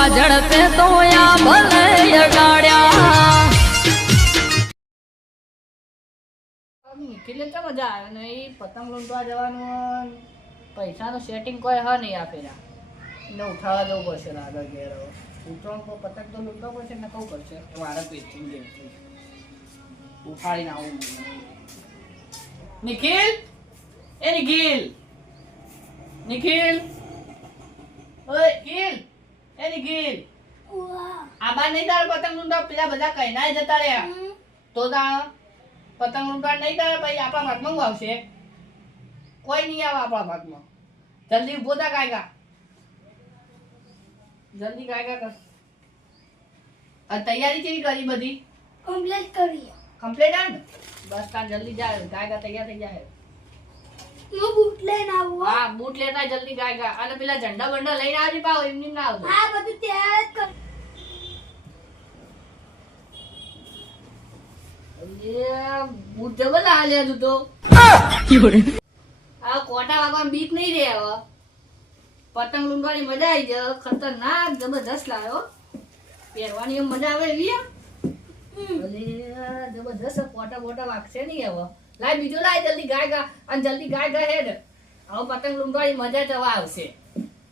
લૂંટવા ઝડપે તો આ ભલે અડાડ્યા નિખિલે તો મજા આવે ને એ પતંગ લૂંટવા જવાનું પૈસાનું સેટિંગ કોઈ હ નહીં આપેલા એને ઉઠાવવા જવું પડશે આગળ ઘેર ઉતરણ પર પતંગ તો લૂંટવા પડશે ને કહું પડશે મારે પેચિંગ જેવું ઉઠાડીને આવું નિખિલ એ નિખિલ નિખિલ ઓય નિખિલ એ નિખિલ આ બાર નહીં તારે પતંગ લૂંટવા પેલા બધા કઈ ના જતા રહ્યા તો તાણ પતંગ લૂંટવા નહીં તારે ભાઈ આપણા ભાગમાં હું આવશે કોઈ નહીં આવે આપણા ભાગમાં જલ્દી ઉભો થા કાયગા જલ્દી કાયગા કર આ તૈયારી કેવી કરી બધી કમ્પ્લીટ કરી કમ્પ્લીટ આ ને બસ તાર જલ્દી જાય કાયગા તૈયાર થઈ જાય હું બૂટ લઈને આવું હા બૂટ લેતા જલ્દી કાયગા અને પેલા ઝંડા બંડા લઈને આવજે પાવ એમની ના આવજો હા બધું તૈયાર જ કર બૂટ જબર લાલ્યા તું તો આ કોટા વાગવામાં બીક નહીં રે હવે પતંગ લૂંટવાની મજા આવી જાય ખતરનાક જબરદસ્ત લાવ્યો પહેરવાની મજા આવે એવી જબરદસ્ત કોટા બોટા વાગશે નહીં હવે લાય બીજો લાય જલ્દી ગાય અને જલ્દી ગાય હેડ હવે પતંગ લૂંટવાની મજા જ હવે આવશે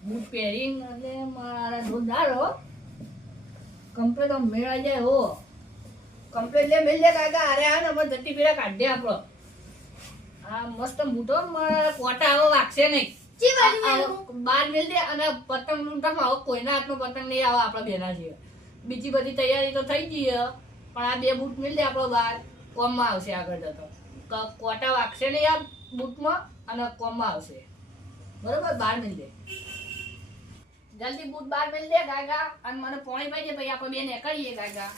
બૂટ પહેરીને એટલે મારા જોરદાર હો કમ્પ્લેટ મેળાઈ જાય હો કમ્પ્લેટ લે મેલ દે કાકા અરે આ ને અમે જટ્ટી પેલા કાઢ દે આપણો આ મસ્ત મોટો કોટા હવે વાગશે નહીં જી બાજુ બાર મેલ દે અને પતંગ લૂંટવામાં હવે કોઈના હાથમાં પતંગ નહીં આવે આપણા બેના છે બીજી બધી તૈયારી તો થઈ ગઈ પણ આ બે બૂટ મેલ દે આપણો બાર કોમમાં આવશે આગળ જતો કોટા વાગશે નહીં આ બૂટમાં અને કોમમાં આવશે બરોબર બાર મેલ દે જલ્દી બૂટ બાર મેલ દે કાકા અને મને પોણી પાઈ દે પછી આપણે બે નીકળીએ કાકા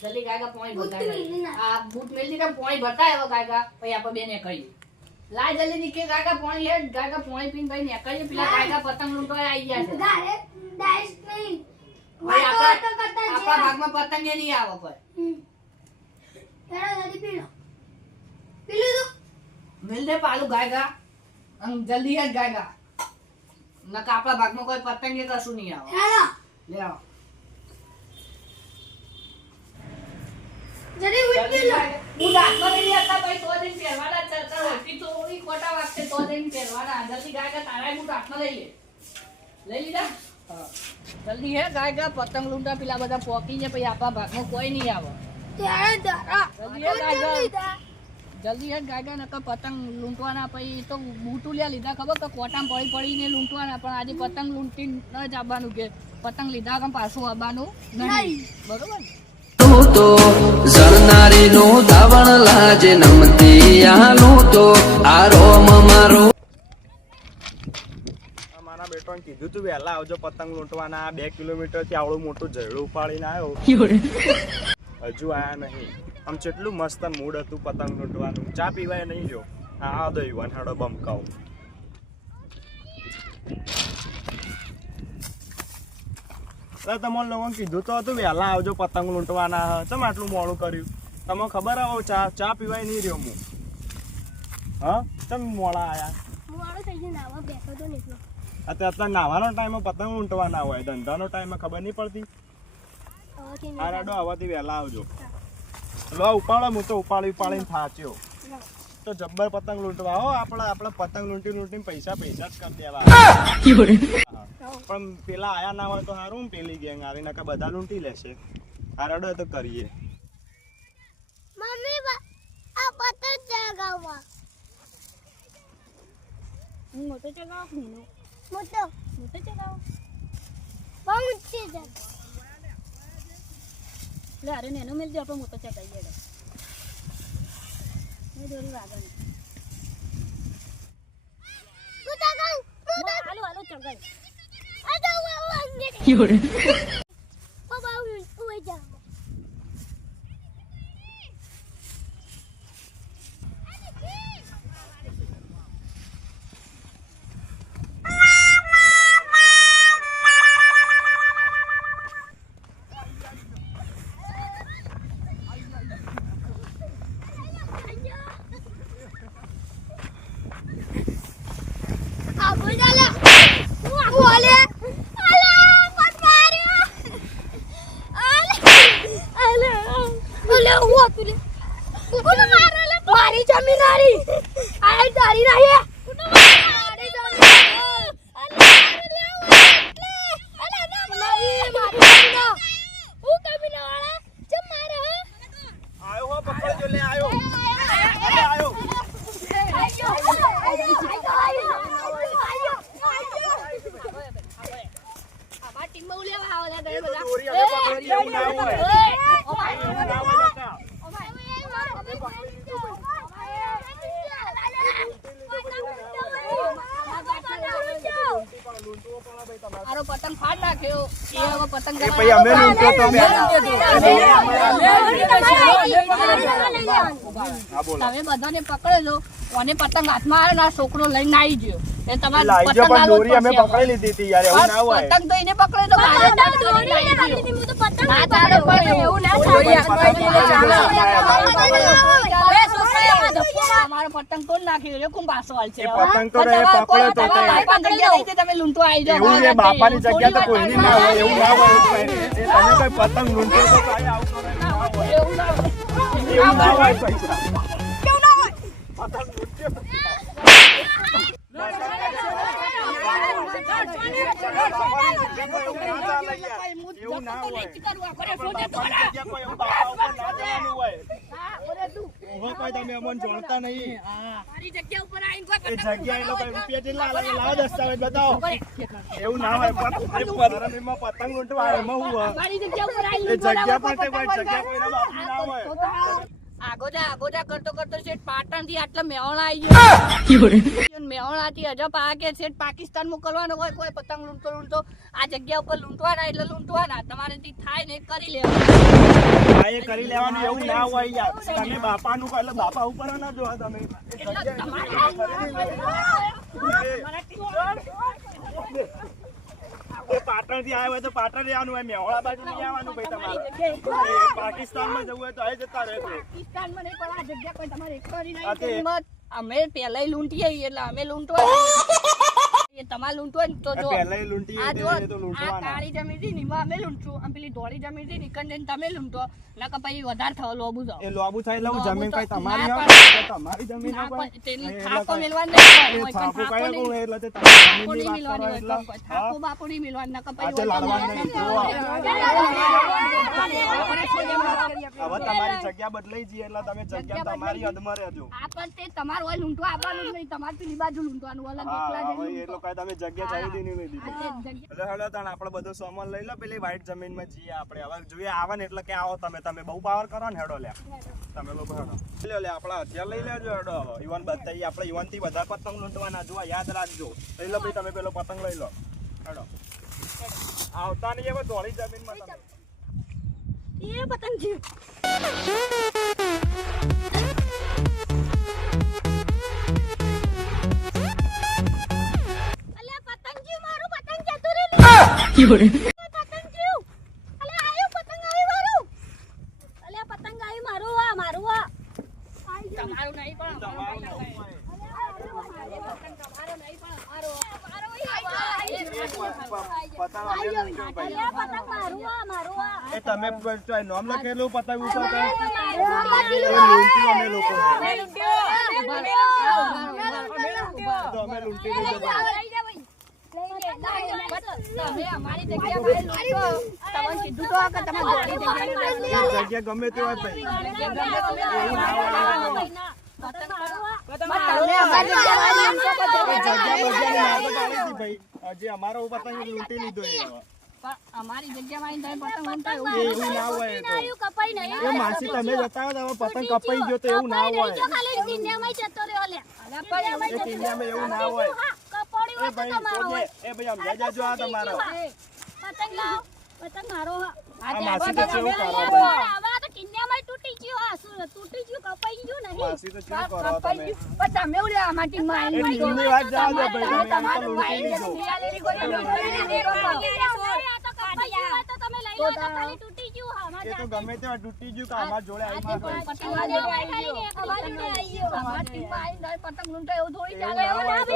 જલ્દી કાકા પોણી ભરતા આ બૂટ મેલ દે પોણી ભરતા આવ્યો કાકા પછી આપણે બે નીકળીએ લા જલ્દી નીકળે કાકા પોણી હેડ કાકા પોણી પીને ભાઈ નીકળીએ પેલા કાકા પતંગ લૂંટવા આવી ગયા છે ગારે ડાઈસ નહીં ભાઈ વાતો કરતા આપણા ભાગમાં પતંગ એ નહીં આવે કોઈ એનો જલ્દી પીલું મિલ દે પાલું ગાયગા અને જલ્દી હેડ ગાયગા નકા આપણા ભાગમાં કોઈ પતંગ એ કશું નહીં આવે હેલો લે આવો જલ્દી ઉઠ પીલો હું દાંતમાં લઈ હતા ભાઈ તો દિન પહેરવાના છે તો ઓછી તો ઓલી કોટા વાગશે તો દિન પહેરવાના જલ્દી ગાયગા તારા હું દાંતમાં લઈ લઈ લીધા હા જલ્દી હે ગાયગા પતંગ લૂંટા પેલા બધા પોકી છે પછી આપણા ભાગમાં કોઈ નહીં આવે ત્યારે જરા જલ્દી હે ગાયગા જલ્દી હેડ ગાયગા નકર પતંગ લૂંટવાના પછી તો બૂટું લ્યા લીધા ખબર કે કોટામાં પડીને લૂંટવાના પણ આજે પતંગ લૂંટી ન જ આવવાનું કે પતંગ લીધા કે પાછું આવવાનું નહીં બરોબર તો ઝરનારી નો ધાવણ લાજે નમતી આલું તો આ રોમ મારો મારા બેટોને કીધું તું વહેલા આવજો પતંગ લૂંટવાના 2 કિલોમીટર થી આવડું મોટું ઝરડું ઉપાડીને આવ્યો હજુ આયા નહીં આમ કેટલું મસ્ત મૂડ હતું પતંગ લૂંટવાનું ચા પીવાય નહીં જો હા દો યુવાન હાડો બમકાવ તમને લોકોને કીધું તો હતું વહેલા આવજો પતંગ લૂંટવાના ચમ આટલું મોડું કર્યું તમને ખબર આવો ચા પીવાય નહીં રહ્યો હું હા ચમ મોડા આયા મોડો થઈ ગયો નાવા બેઠો તો નીકળો અત્યારે નાવાનો ટાઈમ પતંગ લૂંટવાના હોય ધંધાનો ટાઈમ ખબર નહીં પડતી આ રાડો આવવાથી વહેલા આવજો લો ઉપાડો હું તો ઉપાડીને થાચ્યો તો જબ્બર પતંગ લૂંટવા હો આપણે પતંગ લૂંટીને પૈસા જ કરી દેવા પણ પેલા આયા ના હોય તો સારું પેલી ગેંગ આવી નકા બધા લૂંટી લેશે આ રાડો તો કરીએ મમ્મી આ પતંગ ચગાવવા મોટો ચગાવ મીનો મોટો ચગાવ બહુ ઊંચી છે લે અરે નેનો મિલ જો આપણે મોટો ચગાવીએ મે દોરી વાગણ હાલો ચગાવ આ તો વાંગે બાબા ઉઈ જા બોલે બહુ લેવા આવો લે તમે એ તો બધા. દોરી અમે પકડી એવું ના હોય. ઓય, એવું ના હોય કાકા. મારો પતંગ ફાડ નાખ્યો. એ હવે પતંગ એ પછી અમે લૂંટ્યો તો પહેલા. હા બોલો. તમે બધાને પકડેલો અને પતંગ હાથમાં આવ્યો ને આ છોકરો લઈને આવી ગયો એ તમારે લાઈ જો પતંગ પણ આલો દોરી અમે પડશે પકડી લીધી હતી યાર એવું ના હોય. પતંગ તો એને પકડે તો મારે ના ચાલે પણ એવું ના તમારો પતંગ કોણ નાખ્યો એ કોણ પાછો હાલ છે એ પતંગ તો એ પકડ્યો તો તે. તમે લૂંટો આવી જાઓ એવું એ બાપાની જગ્યા તો કોઈની ના હોય એવું ના હોય. એ તમે કોઈ પતંગ લૂંટો તો કાંઈ આવું કરે ના હોય. એવું ના હોય. એવું ના હોય પૈસા. પતંગ લૂંટ્યો. એવું ના હોય. જગ્યા કોઈ એવું બાપા ઉપર ના જવાનું હોય. ઓહો કોઈ તમે અમને જોડતા નહીં. મારી જગ્યા ઉપર આવીને કોઈ એ પતંગ જગ્યા એ લોકો રૂપિયા જેટલા લાગે લાવો દસ્તાવેજ બતાવો. એવું ના હોય. પતંગમાં પતંગ લૂંટવા આવે એમાં હું હોય? મારી જગ્યા ઉપર એ આવીને જગ્યા પર તે કોઈ જગ્યા કોઈના બાપની ના હોય. આગોદા કરતો શેઠ પાટણ થી આટલા મેહોણા આવી ગયો મેહોણા થી અજબ આ કે શેઠ પાકિસ્તાન મોકલવાનો હોય કોઈ પતંગ લૂંટતો આ જગ્યા ઉપર લૂંટવાના એટલે લૂંટવાના તમારે થી થાય ને કરી લેવાનું હા, એ કરી લેવાનું એવું ના હોય યાર. તમે બાપાનું કહો એટલે બાપા ઉપર ના જોવા તમે. એ પાટણ થી આવ્યા હોય તો પાટણ રહેવાનું હોય. મેહોણા બાજુ નહીં આવવાનું ભાઈ તમારે. પાકિસ્તાન માં જવું હોય તો અહીં જતા રહેશે. પાકિસ્તાનમાં નહીં પણ આ જગ્યા કોઈ તમારે એક કરી આ તે- નહીં અમે પેલા લૂંટીએ એટલે અમે લૂંટવા એ તમારે લૂંટવા ને તો જો પહેલા લૂંટી આ જો તો આ લૂંટવાના. કાળી જમીન છે ને એમાં અમે લૂંટશું અને પેલી ધોળી જમીન છે ને ઈકંડે ને તમે લૂંટો નકર પછી વધારે થયો લોબુ જાઓ એ લોબુ થાય એટલે હું જમીન કઈ તમારી ના હોય તો તમારી જમીન ના હોય. પણ તેની એ થાપો એટલે મેલવાની એ નહીં થાપો થાપો કયા નહીં કોણ એટલે તે તમારી થાપો જમીનની નહીં વાત મિલવાની કરો હોય એટલે. થાપો હા? બાપો નહીં મિલવાની નકર આ પછી તે લાડવાનું નહીં. જુઓ. હવે તમારી જગ્યા બદલાઈ જઈએ એટલે તમે જગ્યા તમારી હદમાં રહેજો. આ પણ તે તમારું હોય લૂંટવા આવવાનું જ નહીં તમારે પેલી બાજુ લૂંટવાનું અલગ એકલા હા, જઈને હવે એ લોકો તમે જગ્યા ચાહીદી નહીં લઈ દીધી. આ તે જગ્યા એટલે હેડો તાણ આપણે બધો સામાન લઈ લો પેલી વ્હાઈટ જમીનમાં જઈએ આપણે. હવે જોઈએ આવે ને એટલે કે આવો તમે બહુ પાવર કરો ને હેડો લે તમે લોકો હેડો લે આપણા હથિયાર લઈ લેજો હેડો. યુવાન બતાવી આપણે યુવાન થી વધારે પતંગ લૂંટવાના જોવા યાદ રાખજો. લઈ લો ભાઈ તમે પેલો પતંગ લઈ લો હેડો. આવતા નહીં હવે ધોળી જમીનમાં તમે. એ પતંગ છે અલ્યા પતંગ છે મારું પતંગ જતું રહ્યું પતંગ છે અલ્યા આયો પતંગ આવ્યું મારું અલ્યા પતંગ આવ્યું મારું આ તમારું નહીં પણ તમારું ના હોય. તમારો નહીં પણ અમારો પતંગ અમે લૂંટ્યો ભાઈ. અલ્યા પતંગ મારું આ એ તમે નામ લખેલું પતંગ ઉછળતા એ મારું લૂંટ્યું અમે લોકો. તો અમે લૂંટી લીધું ભાઈ. તમે અમારી જગ્યા પર લૂંટો તમને કીધું તો કે તમે ધોળી જગ્યાએ લઈ લો. એ જગ્યા ગમે તે હોય ભાઈ. એવું ના હોય. પતંગ મારો તમે અમારી જગ્યા પર લૂંટો એ જગ્યા બગ્યાની ના તો ચાલે જ નહીં ભાઈ. હજી અમારો પતંગ લૂંટી લીધો એ હવે. પણ અમારી જગ્યામાં આવીને તમે પતંગ લૂંટાય એ એવું ના હોય એ તો. કપાઈ નહીં એ માસી તમે જતા હો તો હવે પતંગ કપાઈ ગયો તો એવું ના હોય. ખાલી ટીંડિયામાં જતો રહ્યો લે એ ટીંડિયામાં એવું ના હોય. કપોડી એ ભાઈ જોજે. એ ભાઈ સમજાઈ જાજો આ તમારો. પતંગ લાવ પતંગ મારો આ માસી તો કેવું કરો હવે ભાઈ. આ તો ટીંડિયામાં તૂટી ગયો આ શું તૂટી ગયું કપાઈ ગયું નહીં માસી તો કેવું કરો કપાઈ તમે. ગયું. પણ તમે એવું લેવા માટી માં એ આવીને ટીમની વાત જાઓ છો ભાઈ. તમે આમ તો તમારું લૂંટી લીધો. શિયાળીની કોઈ લૂંટવાની નથી કરતો. આ તો કપાઈ ગયું હોય તો તમે લઈ લો તો ખાલી તૂટી ગયું હા એ તો ગમે તે હોય, તૂટી ગયું કે અમારા જોડે આવી ગયું ભાઈ. પતંગ લેવા આવી ગયો. અમારી જોડે આવી ગયો. તમારા ટીમમાં આવીને પતંગ લૂંટાય એવું થોડી ચાલે. એવું ના હોય.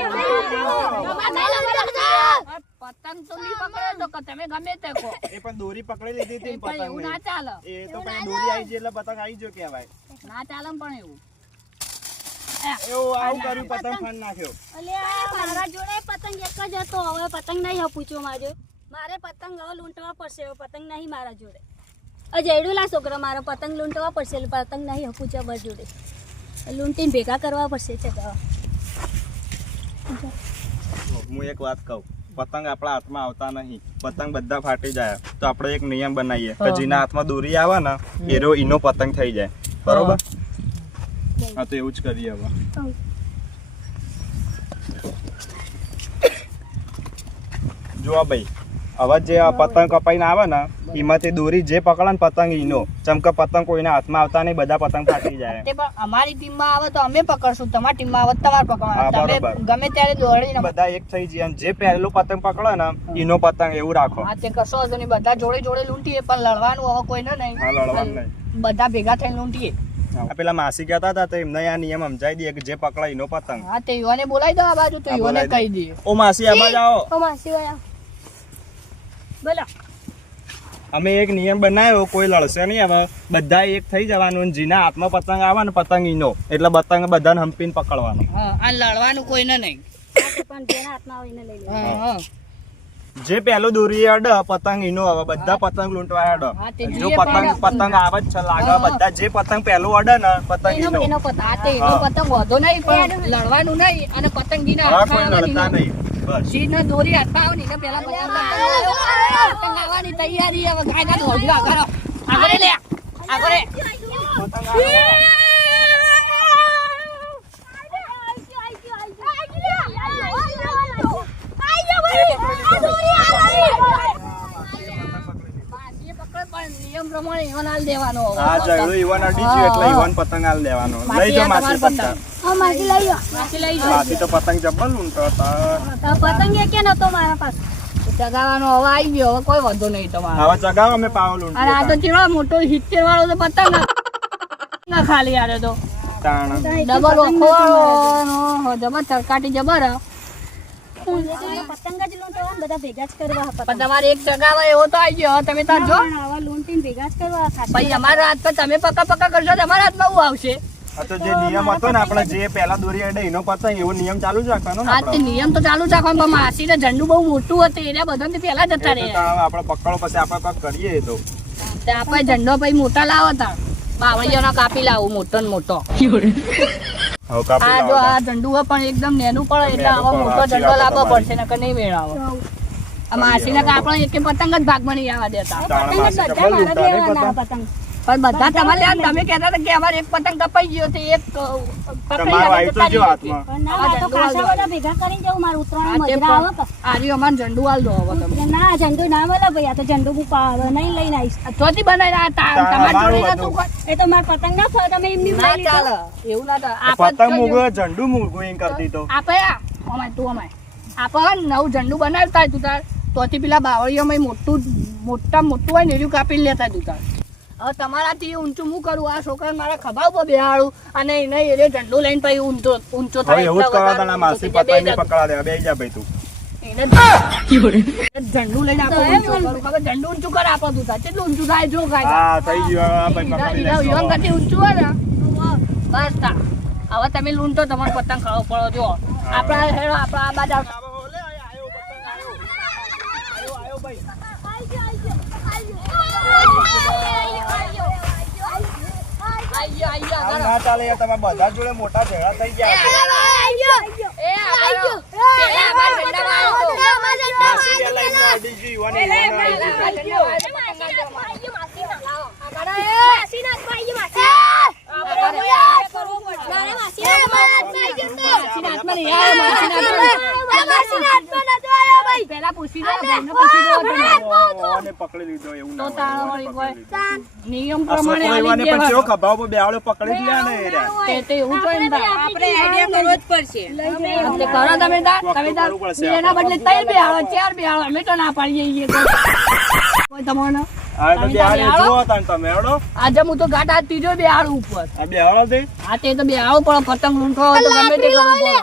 પતંગ તો નહીં પકડે તો કે તમે ગમે તે કહો. એ પણ દોરી પકડી લીધી હતી ને પણ એવું ના પતંગ. ચાલે. એ તો પણ દોરી આવી ગઈ એટલે પતંગ આવી ગયો કહેવાય. ના ચાલે પણ એવું. એવું આવું કર્યું પતંગ ફાન નાખ્યો. અલ્યા મારા જોડે પતંગ એક જ હતો હવે પતંગ નહીં પૂછો મારે મારે પતંગ હવે લૂંટવા પડશે હવે પતંગ નહીં મારા જોડે જયડુલા છોકરો મારો પતંગ લૂંટવા પડશે એટલે પતંગ નહીં પૂછ્યા મારા જોડે લૂંટીને ભેગા કરવા પડશે છે હું એક વાત કહું. પતંગ આપણા હાથમાં આવતા નહીં, પતંગ બધા ફાટી જાય. તો આપણે એક નિયમ બનાવીએ કે જેના હાથમાં દોરી આવે ને એનો પતંગ થઈ જાય. બરોબર? હા, તો એવું જ કરીએ હવે. જો ભાઈ, હવે જે આ પતંગ કપાઈને આવે ને એમાંથી દોરી જે પકડે ને પતંગ ઈનો, ચમકે પતંગ કોઈના હાથમાં આવતા નહીં, બધા પતંગ ફાટી જાય. તે પણ અમારી ટીમમાં આવે તો અમે પકડશું, તમારી ટીમમાં આવે તો તમારે પકડવાનું. હા, તમે બરોબર. ગમે ત્યારે દોડીને બધા એક થઈ જાય અને જે પહેલો પતંગ પકડે ને એનો પતંગ એવું રાખો. હા, તે કશો વાંધો નહીં, બધા જોડે જોડે લૂંટીએ, પણ લડવાનું હવે કોઈને નહીં. હા, લડવાનું નહીં. બધા ભેગા થઈને લૂંટીએ. આ પેલા માસી કહેતા હતા તો એમને આ નિયમ સમજાઈ દઈએ કે જે પકડે એનો પતંગ. હા, તે યુવાને બોલાવી દો આ બાજુ, તો હા, યુવાને બોલાવી કહી દઈએ. ઓ માસી, આમાં જાઓ. ઓ માસી વાળા બોલો. અમે એક નિયમ બનાવ્યો, કોઈ લડશે નહીં. હવે બધા એક થઈ જવાનું અને જેના હાથમાં પતંગ આવે ને પતંગ ઈનો, એટલે પતંગ બધાને હંપીને પકડવાનો. હા, આ લડવાનું કોઈને નહીં. પણ જેના હાથમાં આવે એને લઈ લેવાનું. હા, હા. જે પહેલો દોરી અડ પતંગ ઈનો, હવે બધા પતંગ લૂંટવા અડ. હા, તે જો જોઈએ પણ- પતંગ આવે જ છે લાગે, બધા જે પતંગ પહેલું અડે ને પતંગ ઈનો. એનો પતંગ. હા, તે એનો પતંગ વધો નહીં, પણ લડવાનું નહીં. અને પતંગીના હવે હાથમાં કોઈ લડતા આવવાની નહીં. બસ. જીને દોરી હાથમાં આવે ને એને પહેલા પતંગ આવવાની તૈયારી. હવે કાયદા દોડ્યો આગળ આગળ લે આગળ રે. પતંગ આવે. માસીએ પકડે પણ નિયમ પ્રમાણે ઈવન હાલ દેવાનો. આ ઝઘડો ઈવન અડી ગયો એટલે ઈવન પતંગ આલ દેવાનો. લઈ જાઓ માસી પતંગ. હા માસી લઈ જાઓ. માસી લઈ જાઓ. માસી તો પતંગ જબ્બર લૂંટતો હતા. તો પતંગ એ કે નતો મારા પાસે. ચગાવવાનો હવે આવી ગયો, હવે કોઈ વાંધો નહીં તમારે. હવે ચગાવો, અમે પાવ અને આ તો લૂંટીએ. ચેવડો મોટો 70 વાળો તો પતંગ ના ખાલી આરે તો તાણ. ડબલ ઓખો વાળો જબર ચરકાટી જબર. પતંગ જ લૂંટવા બધા ભેગા જ કરવા હતા. પણ તમારે એક ચગાવા એવો તો આવી ગયો. તમે તાર જો આવા લૂંટીને ભેગા જ કરવા હતા. પછી અમારા હાથ પર તમે પક્કા પક્કા કરશો તો અમારા હાથમાં શું આવશે? આ તો જે નિયમ હતો ને આપણે જે પહેલા દોરી અડે એનો પતંગ, એવો નિયમ ચાલુ જ રાખવાનો ને આ તે આપણે. નિયમ તો ચાલુ જ રાખવાનો, પણ માસીને ઝંડુ બહુ મોટું હતું એટલે બધાને પેલા જતા એ તો રહ્યા. આપણે પકડો પછી આપણે કંઈક કરીએ એ તો. તે આપણે ઝંડો પછી મોટા લાવો તા બાવળીઓનો કાપી લાવું મોટો ને મોટો. હવે કાપી આ જો લાવો. આ ઝંડુ હોય પણ એકદમ નેનું પડે એટલે નેનું આવા પડે, મોટો સાચી ઝંડો વાત લાવવો તમારી. પડશે નકર નહીં મેળાવો. આ માસીને કે આપણે એક પતંગ જ ભાગમાં નહીં આવવા દેતા. તાણ પતંગ જ માસી બધા જબ્બર મારા લૂંટા નહીં દેવાના પતંગ. પતંગ. પણ બધા તમારે યાર તમે કહેતા હતા કે અમારે એક પતંગ કપાઈ ગયો તો એક પકડી તમારો લાવી આવી તો જતા જો રહી. હાથમાં. પણ ના આ તો ખાસા બધા ભેગા કરીને જવું મારું ઉત્તરાયણ આ તે મજરા આવે કે. આ રહ્યું અમારે ઝંડુ હાલ દો હવે તમે. ના ઝંડુ ના મળે ભાઈ, આ તો ઝંડુ હું નહીં લઈને આવીશ. ચોથી બનાવી આ તમારે અમારું જોડે હતું. નતું કોઈ. એ તો મારા પતંગ ના ફાવે, તમે એમની ના લઈ લીધો. ચાલે એવું ના ચાલે. આપણે પતંગ તો મૂકવો ઝંડુ મૂકવું એમ કરતી તો. આપણે અમાય તું અમાય આપણે નવું ઝંડુ બનાવતા તું તાર તોથી પેલા બાવળીઓમાં મોટું હોય ને એનું કાપી લેતા તું તાર. હવે તમારાથી ઊંચું હું કરું, આ છોકરાને મારા ખભા ઉપર બેહાડું અને એને એ ઝંડુ લઈને પછી ઊંચો હવે થાય એવું જ એટલા કરવા વધારે તને ઊંચો માસી થઈ જાય. પતંગ પકડા દે. બેહી જા ભાઈ તું. એને ઝંડુ લઈને આપણે ઊંચું કરું. ખબર ઝંડુ ઊંચું કરે આપણે તું તાર કેટલું ઊંચું થાય જો કાંઈ. હા થઈ ગયું. આ ભાઈ પકડી ઈરા લેશો. યુવાન કરતી ઊંચું હોય ને બસ તા. હવે તમે લૂંટો તમારો પતંગ ખાવો પડો જો આપણા હેડો આપણા આ બાજુ આવશે. આઈ ગયો, આઈ ગયો, આમ આગળ. ના ચાલે યાર, તમે બધા જોડે મોટા ઝઘડા થઈ ગયા. પેલા અમારા ઝંડામાં આવ્યો હતો. માસી પેલા એમને અડી ગઈ, ઈવન ઈવન અડી ગઈ. પેલા પૂછી દો, ભાઈને પૂછી દો તમે. ઓને પકડી લીધો એવું ના તો તાળો હોય. વળી ઓને પકડી લીધો. નિયમ આ પ્રમાણે છોકરો આલી ઈવને પણ દેવાનો. ચેવો ખભા ઉપર બેહાડો પકડી જ લે ને એ રહ્યા. તે એવું તો એમ થાય. આપણે આઈડિયા કરવો જ પડશે. એટલે કરો તમે તાર, તમે તાર. કરવું પડશે એના બદલે ત્રણ બેહાડો, ચાર બેહાડો. અમે તો ના પાડીએ છીએ કોઈ તમને. આ તો બેહાડી જુઓ તાન તમે હેડો. આજે હું તો ઘાટ આ ત્રીજો બેહાડું ઉપર. આ બેહાડો તે. આ તે તો બેહાડો પડે, પતંગ લૂંટવા હોય તો ગમે તે કરવું પડે.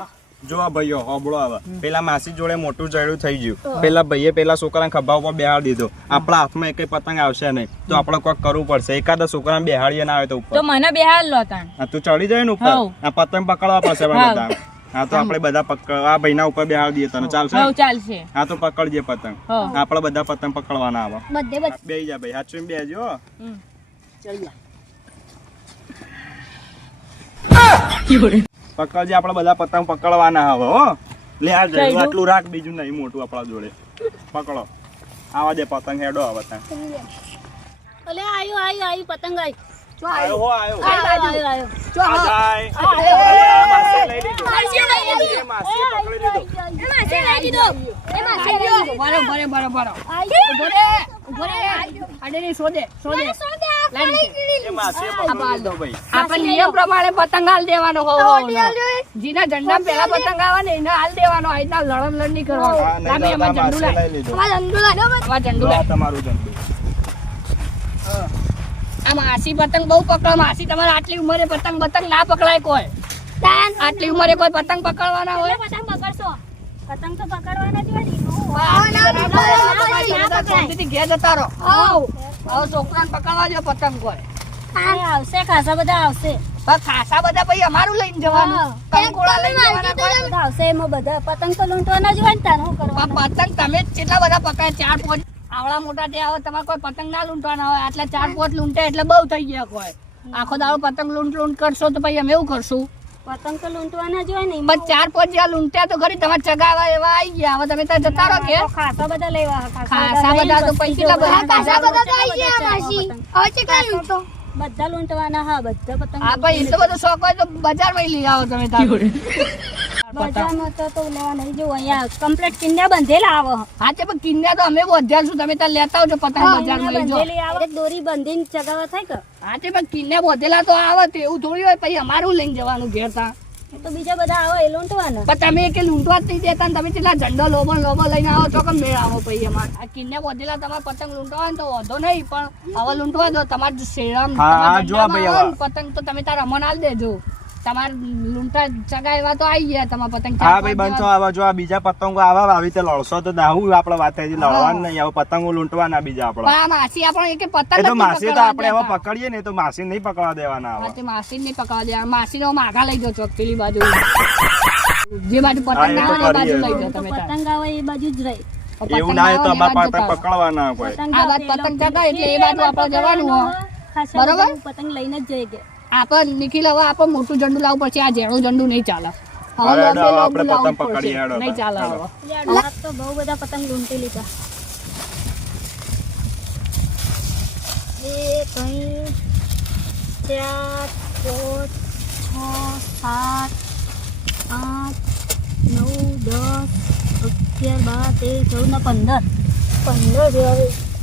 જો આ ભાઈઓ હોબળો આવે. પેલા માસી જોડે મોટું જયડું થઈ ગયું. પેલા ભાઈએ પેલા છોકરાને ખભા ઉપર બેહાડી દીધો. આપણા હાથમાં એકેય પતંગ આવશે નહીં તો આપણે કોઈક કરવું પડશે. એકાદા છોકરાને બેહાડીએ ના આવે તો ઉપર. તો મને બેહાર લો તાણ. આ તું ચડી જાય ને ઉપર. હઉ. આ પતંગ પકડવા પડશે આપણે બધા. હા તો આપણે બધા આ ભાઈના ઉપર બેહાડી દઈએ તને ચાલશે. હવ ચાલશે. હા તો પકડજે પતંગ. હવ. આપણે બધા પતંગ પકડવાના આવે. બધે બેહી જા ભાઈ, હાચું બેહજો. પકડજે, આપણે બધા પતંગ પકડવાના હવે હો. લે આ જઈડું જઈડું. આટલું રાખ, બીજું નહીં મોટું આપણા જોડે. પકડો. આવા દે પતંગ હેડો આવા તાં. અલે આયુ પતંગ આયુ. આયો હો આયો. આયુ. જો આ હા. જાય. આયો. અલે આ માસે લઈ લીધો. માસીએ લઈ લીધો. એ માસીએ પકડી લીધો. બરો. ઉભો રે. આડે નહીં, શોધે. એ માસીએ પકડી લીધો ભાઈ. આપણે નિયમ પ્રમાણે પતંગ હાલ દેવાનો જીના ઝંડા પેલા પતંગ આવે ને એને હાલ દેવાનો આ રીતના લડમ નહીં કરવાનો હા, નહીં લાગે એમાં લાવતા, ઝંડુ માસીએ લાય લઈ લીધો. આમાં ઝંડુ લો, આ લાય તમારું ઝંડુ. આ માસી પતંગ બહુ પકડો માસી તમારે આટલી ઉંમરે પતંગ ના પકડાય કોઈ આટલી ઉંમરે કોઈ પતંગ પકડવાના હોય પતંગ પકડશો. પતંગ તો પકડવાના જ હોય ને. શાંતિથી ઘેર જતા રહો હવે છોકરાને પકડવા જો પતંગ કોઈ આવશે ખાસા બધા આવશે. પણ ખાસા બધા પછી અમારું લઈને જવાનું કંકોડા લઈને જવાના કોઈ બધા આવશે એમાં બધા પતંગ તો લૂંટવાના જ હોય ને તાર શું કરવાનું. પણ પતંગ તમે જ કેટલા બધા પકડ્યા 4-5 આવડા મોટા ત્યાં આવે તમારે કોઈ પતંગ ના લૂંટવાના હોય આટલા 4-5 લૂંટે એટલે બહુ થઈ ગયા કોઈ આખો દાડો પતંગ લૂંટ કરશો તો પછી અમે એવું કરશું પતંગ તો લૂંટવાના જ હોય ને. પણ 4-5 જ્યાં લૂંટ્યા તો ખરી તમારે ચગાવા એવા આવી ગયા હવે તમે ત્યાં જતા રહો કે તો ખાસા બધા લેવા ખાસા બધા તો પછી કેટલા બધા ખાસા બધા તો આવી ગયા માસી. હવે કેટલા લૂંટો? બધા લૂંટવાના હા બધા પતંગ. હા ભાઈ એટલો બધો શોખ હોય તો બજારમાં લઈ આવો તમે ત્યાં બજારમાં તો લેવા નહીં જો અહીંયા કમ્પ્લીટ કિન્યા બંધેલા આવે. હા તે પણ કિન્યા તો અમે વધ્યા છું તમે ત્યાં લેતા આવજો પતંગ બજારમાં લઈ જાઓ બંધેલી આવે દોરી બંધીને ચગાવા થાય કે હા તે પણ કિન્યા વધેલા તો આવે તો એવું થોડી હોય પછી અમારું લઈને જવાનું ઘેર તા એ તો બીજા બધા આવે એ લૂંટવાના. પણ તમે કે લૂંટવા જ નહીં દેતા ને તમે કેટલા ઝંડો લોબો લઈને આવો છો કે મેળ આવો પછી અમારે આ કિન્યા વધેલા તમારે પતંગ લૂંટવા હોય ને તો વધો નહીં પણ હવે લૂંટવા દો તમારે શેરામ હા, જો આ ભાઈ હવે. પતંગ તો તમે તારા અમન આલ દેજો તમારે લૂંટા ચગાવ્યા તો આવી ગયા તમારા પતંગ હા ભાઈ બંચો આવા જો આ બીજા પતંગો આવા આવી રીતે લડશો તો દાહું આપણે વાત થઈ લડવાનું નહીં હવે પતંગો લૂંટવાના બીજા આપણે પણ આ માસી આપણે એક પતંગ એ તો જ નહીં માસી તો આપણે હવે પકડવા પકડીએ ને તો માસી નહીં પકડવા દેવાના દેતા. હા, હવે તે માસી નહીં પકડવા દે માસી નો માઘા લઈ જાઓ ચોક પેલી બાજુ જે બાજુ હા, પતંગ એ તો આવે ને એ બાજુ કરીએ. લઈ જાઓ તો તમે તાર. પતંગ આવે એ બાજુ જ રહી. એવું ના હોય તો અમારે પતંગ પકડવાના કોઈ આ બાજુ પતંગ ચગાવે એટલે એ બાજુ આપણે જવાનું હોય ખાસા બરોબર? બધા પતંગ લઈને જ જઈ ગયા. આપણે નિખિલ હવે આપણે મોટું ઝંડુ લાવવું પડશે આ ઝેણું ઝંડુ નહીં ચાલે હવે હવે લોબે હેડો, લોબુ આપણે લાવવું પતંગ પકડીએ, પડશે. હેડો નહીં ચાલે હેડો. હવે આજ તો બહુ બધા પતંગ લૂંટી લીધા. 1 2 3 4 5 6 7 8 9 10 11 12 13 14 ને 15 જેવા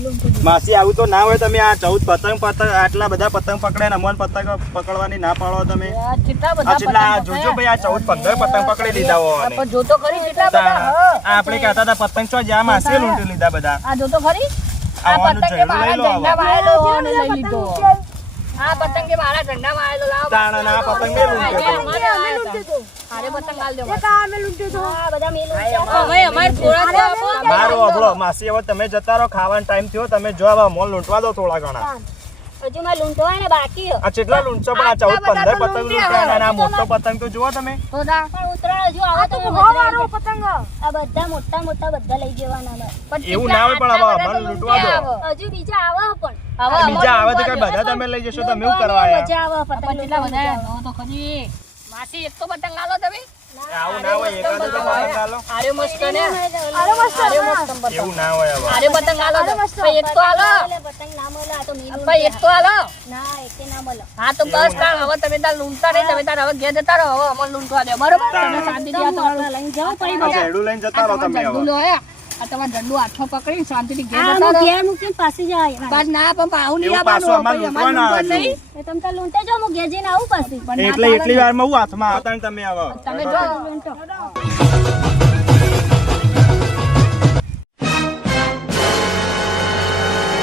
લૂંટી લીધા. માસી આવું તો ના હોય તમે આ 14 પતંગ આટલા બધા પતંગ પકડે ને અમોન પતંગ પકડવાની ના પાડો તમે આ કેટલા આ બધા કેટલા પતંગ જોજો ભાઈ આ 14 15 પતંગ પકડી લીધા હોય પણ જોતો ખરી કેટલા બધા હા. આ આપણે કહેતા હતા પતંગ છો જ્યાં માસી લૂંટી લીધા બધા આ જોતો ખરી આ આવવાનું પતંગ કે ઝંડુ લઈ મારા લો હવે. ઝંડામાં આયેલો અને લઈ લીધો આ પતંગ કે મારા ઝંડામાં આયેલો લાવો તાણા ના પતંગ મેં લૂંટ્યો તો. અરે પતંગ આલ દો હા, બધા મેં લૂંટ્યા. હવે અમારે થોડા તો આપો. મારો અભળો માસી હવે તમે જતા રહો ખાવાનો ટાઈમ થયો તમે જો હવે મોલ લૂંટવા દો થોડા ઘણા હજુ માં લૂંટવાના બાકી છે. આ કેટલા લૂંટશો પણ આ 14 15 પતંગ લૂંટ્યા અને આ મોટો પતંગ તો જુઓ તમે તો દા પણ ઉત્તરાયણ હજુ આવે તો મજા આવી. આ બધા મોટા મોટા બધા લઈ જવાના છે. એવું ના હોય પણ હવે અમારે લૂંટવા દો હજુ બીજા આવે પણ હવે બીજા આવે તો કઈ બધા તમે લઈ જશો તમે શું કરવા મજા આયા? આવે પતંગ કેટલા બધા લૂંટવા. જો તો ખરી માસી એક તો પતંગ આલો તમે આવું ના હોય એકાદ તો પતંગ આલો આરે મસ્ત ને આરે મસ્ત પતંગ એવું ના હોય હવે આરે પતંગ આલો તો ભાઈ એક તો આલો એટલે પતંગ ના મળે આ તો મેં ભાઈ એક તો આલો ના એકે ના મળે. હા તો બસ તાણ હવે તમે તાર લૂંટતા નહીં તમે તાર હવે ઘેર જતા રહો હવે અમને લૂંટવા દે બરોબર તમે શાંતિથી આ તમારું લઈને જાઓ પછી આ ઝેડું લઈને જતા રહો તમે ઝંડુ હવે લો આ તમારા ઝંડુ હાથમાં પકડી શાંતિથી ઘેર આ જતા હું રહો ઘેર મૂકીને પાછી જાય. પાછ ના પણ પાહુ નહીં એવું પાછું આવવાનું અમારે પછી અમારે લૂંટવા ના લૂંટવા નહીં એ તમે તાર લૂંટે જાઓ, હું ઘેર જઈને આવું પાછી. પણ ના એટલે પાડો એટલી ને. વારમાં હું હાથમાં આવતા ને તમે હવે તમે જો લૂંટો.